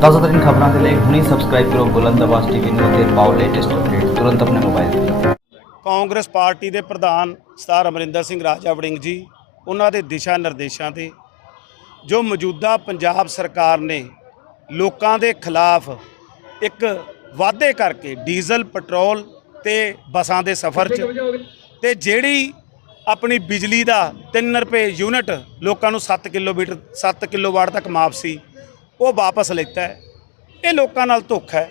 ਤਾਜ਼ਾ ਖਬਰਾਂ ਦੇ ਲਈ ਹੁਣੇ ਸਬਸਕ੍ਰਾਈਬ ਕਰੋ ਬੁਲੰਦ ਆਵਾਜ਼ ਟੀਵੀ ਨੂੰ ਅਤੇ ਪਾਓ ਲੇਟੈਸਟ ਅਪਡੇਟ ਤੁਰੰਤ ਆਪਣੇ ਮੋਬਾਈਲ ਤੇ। ਕਾਂਗਰਸ ਪਾਰਟੀ ਦੇ ਪ੍ਰਧਾਨ ਸਰਦਾਰ ਅਮਰਿੰਦਰ ਸਿੰਘ ਰਾਜਾ ਵੜਿੰਗ ਜੀ, ਉਹਨਾਂ ਦੇ ਦਿਸ਼ਾ ਨਿਰਦੇਸ਼ਾਂ ਤੇ ਜੋ ਮੌਜੂਦਾ ਪੰਜਾਬ ਸਰਕਾਰ ਨੇ ਲੋਕਾਂ ਦੇ ਖਿਲਾਫ ਇੱਕ ਵਾਅਦੇ ਕਰਕੇ ਡੀਜ਼ਲ, ਪੈਟਰੋਲ ਤੇ ਬੱਸਾਂ ਦੇ ਸਫ਼ਰ 'ਚ ਤੇ ਜਿਹੜੀ ਆਪਣੀ ਬਿਜਲੀ ਦਾ 3 ਰੁਪਏ ਯੂਨਿਟ ਲੋਕਾਂ ਨੂੰ 7 ਕਿਲੋਮੀਟਰ 7 ਕਿਲੋਵਾਟ ਤੱਕ ਮਾਫ ਸੀ ਉਹ ਵਾਪਸ ਲਿੱਤਾ ਹੈ। ਇਹ ਲੋਕਾਂ ਨਾਲ ਧੋਖਾ ਹੈ।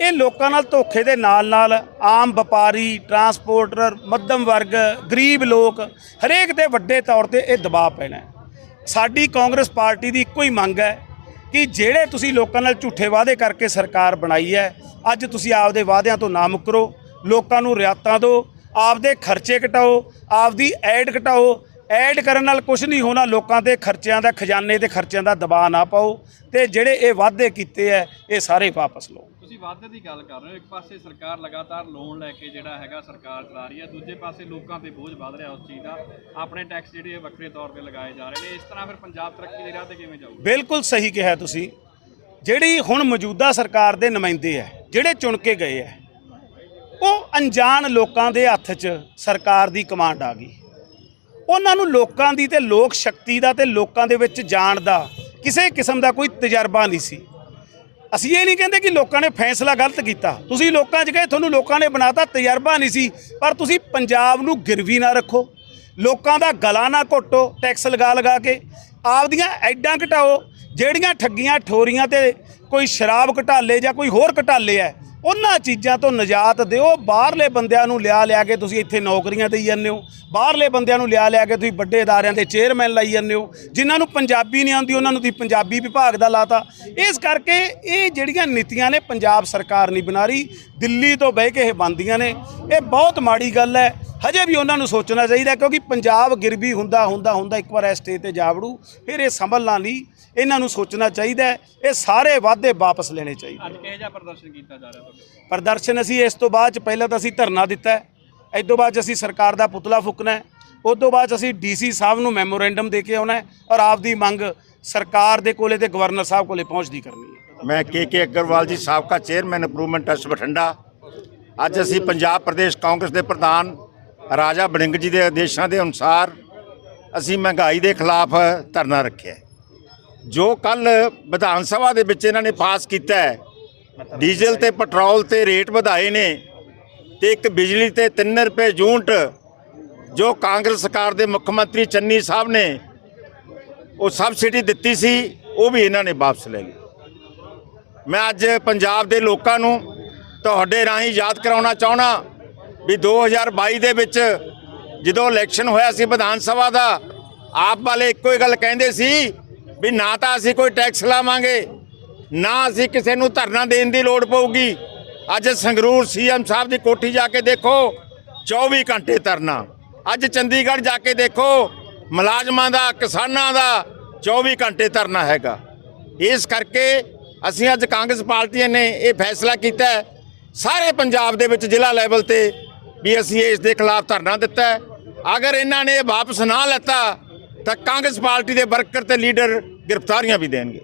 ਇਹ ਲੋਕਾਂ ਨਾਲ ਧੋਖੇ ਦੇ ਨਾਲ ਨਾਲ ਆਮ ਵਪਾਰੀ, ਟਰਾਂਸਪੋਰਟਰ, ਮੱਧਮ ਵਰਗ, ਗਰੀਬ ਲੋਕ ਹਰੇਕ ਤੇ ਵੱਡੇ ਤੌਰ ਤੇ ਇਹ ਦਬਾਅ ਪੈਣਾ ਸਾਡੀ ਕਾਂਗਰਸ ਪਾਰਟੀ ਦੀ ਇੱਕੋ ਹੀ ਮੰਗ ਹੈ ਕਿ ਜਿਹੜੇ ਤੁਸੀਂ ਲੋਕਾਂ ਨਾਲ ਝੂਠੇ ਵਾਅਦੇ ਕਰਕੇ ਸਰਕਾਰ ਬਣਾਈ ਹੈ, ਅੱਜ ਤੁਸੀਂ ਆਪਦੇ ਵਾਅਦਿਆਂ ਤੋਂ ਨਾ ਮੁੱਕਰੋ, ਲੋਕਾਂ ਨੂੰ ਰਿਆਤਾਂ ਦਿਓ, ਆਪਦੇ ਖਰਚੇ ਘਟਾਓ, ਆਪਦੀ ਐਡ ਘਟਾਓ ਐਡ ਕਰਨ ਨਾਲ ਕੁਝ ਨਹੀਂ ਹੋਣਾ ਲੋਕਾਂ ਦੇ ਖਰਚਿਆਂ ਦਾ ਖਜ਼ਾਨੇ ਦੇ ਖਰਚਿਆਂ ਦਾ ਦਬਾਅ ਨਾ ਪਾਓ ਤੇ ਜਿਹੜੇ ਇਹ ਵਾਅਦੇ ਕੀਤੇ ਹੈ ਇਹ ਸਾਰੇ ਵਾਪਸ ਲਓ। ਤੁਸੀਂ ਵਾਅਦੇ ਦੀ ਗੱਲ ਕਰ ਰਹੇ ਹੋ ਇੱਕ ਪਾਸੇ ਸਰਕਾਰ ਲਗਾਤਾਰ ਲੋਨ ਲੈ ਕੇ ਜਿਹੜਾ ਹੈਗਾ ਸਰਕਾਰ ਚਲਾ ਰਹੀ ਹੈ ਦੂਜੇ ਪਾਸੇ ਲੋਕਾਂ ਤੇ ਬੋਝ ਵਧ ਰਿਹਾ ਉਸ ਚੀਜ਼ ਦਾ ਆਪਣੇ ਟੈਕਸ ਜਿਹੜੇ ਵੱਖਰੇ ਤੌਰ ਤੇ ਲਗਾਏ ਜਾ ਰਹੇ ਨੇ ਇਸ ਤਰ੍ਹਾਂ ਫਿਰ ਪੰਜਾਬ ਤਰੱਕੀ ਦੇ ਰਾਹ ਤੇ ਕਿਵੇਂ ਜਾਊਗਾ? ਬਿਲਕੁਲ ਸਹੀ ਕਿਹਾ ਤੁਸੀਂ। ਜਿਹੜੀ ਹੁਣ ਮੌਜੂਦਾ ਸਰਕਾਰ ਦੇ ਨੁਮਾਇੰਦੇ ਹੈ ਜਿਹੜੇ ਚੁਣ ਕੇ ਗਏ ਹੈ ਉਹ ਅਣਜਾਣ ਲੋਕਾਂ ਦੇ ਹੱਥ 'ਚ ਸਰਕਾਰ ਦੀ ਕਮਾਂਡ ਆ ਗਈ। ਉਹਨਾਂ ਨੂੰ ਲੋਕਾਂ ਦੀ ਤੇ ਲੋਕ ਸ਼ਕਤੀ ਦਾ ਤੇ ਲੋਕਾਂ ਦੇ ਵਿੱਚ ਜਾਣ ਦਾ ਕਿਸੇ ਕਿਸਮ ਦਾ ਕੋਈ ਤਜਰਬਾ ਨਹੀਂ ਸੀ। ਅਸੀਂ ਇਹ ਨਹੀਂ ਕਹਿੰਦੇ ਕਿ ਲੋਕਾਂ ਨੇ ਫੈਸਲਾ ਗਲਤ ਕੀਤਾ। ਤੁਸੀਂ ਲੋਕਾਂ 'ਚ ਗਏ, ਤੁਹਾਨੂੰ ਲੋਕਾਂ ਨੇ ਬਣਾਤਾ, ਤਜਰਬਾ ਨਹੀਂ ਸੀ, ਪਰ ਤੁਸੀਂ ਪੰਜਾਬ ਨੂੰ ਗਿਰਵੀ ਨਾ ਰੱਖੋ। ਲੋਕਾਂ ਦਾ ਗਲਾ ਨਾ ਘੋਟੋ, ਟੈਕਸ ਲਗਾ ਲਗਾ ਕੇ। ਆਪਦੀਆਂ ਐਡਾਂ ਘਟਾਓ, ਜਿਹੜੀਆਂ ਠੱਗੀਆਂ, ਠੋਰੀਆਂ ਤੇ ਕੋਈ ਸ਼ਰਾਬ ਘਟਾਲੇ ਜਾਂ ਕੋਈ ਹੋਰ ਘਟਾਲੇ ਹੈ ਉਹਨਾਂ ਚੀਜ਼ਾਂ ਤੋਂ ਨਿਜਾਤ ਦਿਓ, ਬਾਹਰਲੇ ਬੰਦਿਆਂ ਨੂੰ ਲਿਆ ਲਿਆ ਕੇ ਤੁਸੀਂ ਇੱਥੇ ਨੌਕਰੀਆਂ ਦੇਈ ਜਾਂਦੇ ਹੋ। ਬਾਹਰਲੇ ਬੰਦਿਆਂ ਨੂੰ ਲਿਆ ਲਿਆ ਕੇ ਤੁਸੀਂ ਵੱਡੇ ਅਦਾਰਿਆਂ ਦੇ ਚੇਅਰਮੈਨ ਲਾਈ ਜਾਂਦੇ ਹੋ। ਜਿਨ੍ਹਾਂ ਨੂੰ ਪੰਜਾਬੀ ਨਹੀਂ ਆਉਂਦੀ, ਉਹਨਾਂ ਨੂੰ ਤੁਸੀਂ ਪੰਜਾਬੀ ਵਿਭਾਗ ਦਾ ਲਾਤਾ। ਇਸ ਕਰਕੇ ਇਹ ਜਿਹੜੀਆਂ ਨੀਤੀਆਂ ਨੇ, ਪੰਜਾਬ ਸਰਕਾਰ ਨਹੀਂ ਬਣਾ ਰਹੀ। ਦਿੱਲੀ ਤੋਂ ਬਹਿ ਕੇ ਇਹ ਬੰਦੀਆਂ ਨੇ। ਇਹ ਬਹੁਤ ਮਾੜੀ ਗੱਲ ਹੈ। ਹਜੇ ਵੀ ਉਹਨਾਂ ਨੂੰ ਸੋਚਣਾ ਚਾਹੀਦਾ ਕਿਉਂਕਿ ਪੰਜਾਬ ਗਿਰਵੀ ਹੁੰਦਾ ਹੁੰਦਾ ਹੁੰਦਾ ਇੱਕ ਵਾਰ ਇਸ ਸਟੇਜ ਤੇ ਜਾ ਵੜੂ ਫਿਰ ਇਹ ਸੰਭਲਣਾ ਨਹੀਂ। ਇਹਨਾਂ ਨੂੰ ਸੋਚਣਾ ਚਾਹੀਦਾ ਹੈ, ਇਹ ਸਾਰੇ ਵਾਅਦੇ ਵਾਪਸ ਲੈਣੇ ਚਾਹੀਦੇ ਅੱਜ ਕਿਹੋ ਜਿਹਾ ਪ੍ਰਦਰਸ਼ਨ ਕੀਤਾ ਜਾ ਰਿਹਾ ਤੁਹਾਡੇ ਪ੍ਰਦਰਸ਼ਨ ਅਸੀਂ ਇਸ ਤੋਂ ਬਾਅਦ ਚ ਪਹਿਲਾਂ ਤਾਂ ਅਸੀਂ ਧਰਨਾ ਦਿੱਤਾ ਹੈ ਇਸ ਤੋਂ ਬਾਅਦ 'ਚ ਅਸੀਂ ਸਰਕਾਰ ਦਾ ਪੁਤਲਾ ਫੂਕਣਾ ਹੈ ਉਸ ਤੋਂ ਬਾਅਦ ਅਸੀਂ ਡੀਸੀ ਸਾਹਿਬ ਨੂੰ ਮੈਮੋਰੈਂਡਮ ਦੇ ਕੇ ਆਉਣਾ ਹੈ ਔਰ ਆਪਦੀ ਮੰਗ ਸਰਕਾਰ ਦੇ ਕੋਲੇ ਤੇ ਗਵਰਨਰ ਸਾਹਿਬ ਕੋਲੇ ਪਹੁੰਚਦੀ ਕਰਨੀ ਹੈ। ਮੈਂ ਕੇ ਕੇ ਅਗਰਵਾਲ ਜੀ ਸਾਬਕਾ ਚੇਅਰਮੈਨ ਇੰਪਰੂਵਮੈਂਟ ਟਰਸਟ ਬਠਿੰਡਾ। ਅੱਜ ਅਸੀਂ ਪੰਜਾਬ ਪ੍ਰਦੇਸ਼ ਕਾਂਗਰਸ ਦੇ ਪ੍ਰਧਾਨ ਰਾਜਾ ਬੜਿੰਗ ਜੀ ਦੇ ਆਦੇਸ਼ਾਂ ਦੇ ਅਨੁਸਾਰ ਅਸੀਂ ਮਹਿੰਗਾਈ ਦੇ ਖਿਲਾਫ ਧਰਨਾ ਰੱਖਿਆ ਜੋ ਕੱਲ ਵਿਧਾਨ ਸਭਾ ਦੇ ਵਿੱਚ ਇਹਨਾਂ ਨੇ ਪਾਸ ਕੀਤਾ ਹੈ, ਡੀਜ਼ਲ ਤੇ ਪੈਟਰੋਲ ਤੇ ਰੇਟ ਵਧਾਏ ਨੇ ਤੇ ਇੱਕ ਬਿਜਲੀ ਤੇ 3 ਰੁਪਏ ਯੂਨਿਟ ਜੋ ਕਾਂਗਰਸ ਸਰਕਾਰ ਦੇ ਮੁੱਖ ਮੰਤਰੀ ਚੰਨੀ ਸਾਹਿਬ ਨੇ ਉਹ ਸਬਸਿਡੀ ਦਿੱਤੀ ਸੀ, ਉਹ ਵੀ ਇਹਨਾਂ ਨੇ ਵਾਪਸ ਲੈ ਲਈ। ਮੈਂ ਅੱਜ ਪੰਜਾਬ ਦੇ ਲੋਕਾਂ ਨੂੰ ਤੁਹਾਡੇ ਰਾਹੀਂ ਯਾਦ ਕਰਾਉਣਾ ਚਾਹਣਾ ਵੀ 2022 ਦੇ ਵਿੱਚ ਜਦੋਂ ਇਲੈਕਸ਼ਨ ਹੋਇਆ ਸੀ ਵਿਧਾਨ ਸਭਾ ਦਾ, ਆਪ ਵਾਲੇ ਇੱਕੋ ਹੀ ਗੱਲ ਕਹਿੰਦੇ ਸੀ ਵੀ ਨਾ ਤਾਂ ਅਸੀਂ ਕੋਈ ਟੈਕਸ ਲਾਵਾਂਗੇ, ਨਾ ਅਸੀਂ ਕਿਸੇ ਨੂੰ ਧਰਨਾ ਦੇਣ ਦੀ ਲੋੜ ਪਊਗੀ। ਅੱਜ ਸੰਗਰੂਰ ਸੀਐਮ ਸਾਹਿਬ ਦੀ ਕੋਠੀ ਜਾ ਕੇ ਦੇਖੋ 24 ਘੰਟੇ ਧਰਨਾ। ਅੱਜ ਚੰਡੀਗੜ੍ਹ ਜਾ ਕੇ ਦੇਖੋ, ਮੁਲਾਜ਼ਮਾਂ ਦਾ, ਕਿਸਾਨਾਂ ਦਾ 24 ਘੰਟੇ ਧਰਨਾ ਹੈਗਾ। ਇਸ ਕਰਕੇ ਅਸੀਂ ਅੱਜ ਕਾਂਗਰਸ ਪਾਰਟੀ ਨੇ ਇਹ ਫੈਸਲਾ ਕੀਤਾ ਸਾਰੇ ਪੰਜਾਬ ਦੇ ਵਿੱਚ ਜ਼ਿਲ੍ਹਾ ਲੈਵਲ ਤੇ ਵੀ ਅਸੀਂ ਇਸ ਦੇ ਖਿਲਾਫ ਧਰਨਾ ਦਿੱਤਾ ਅਗਰ ਇਹਨਾਂ ਨੇ ਵਾਪਸ ਨਾ ਲੈਤਾ, ਤਾਂ ਕਾਂਗਰਸ ਪਾਰਟੀ ਦੇ ਵਰਕਰ ਤੇ ਲੀਡਰ ਗ੍ਰਿਫਤਾਰੀਆਂ ਵੀ ਦੇਣਗੇ।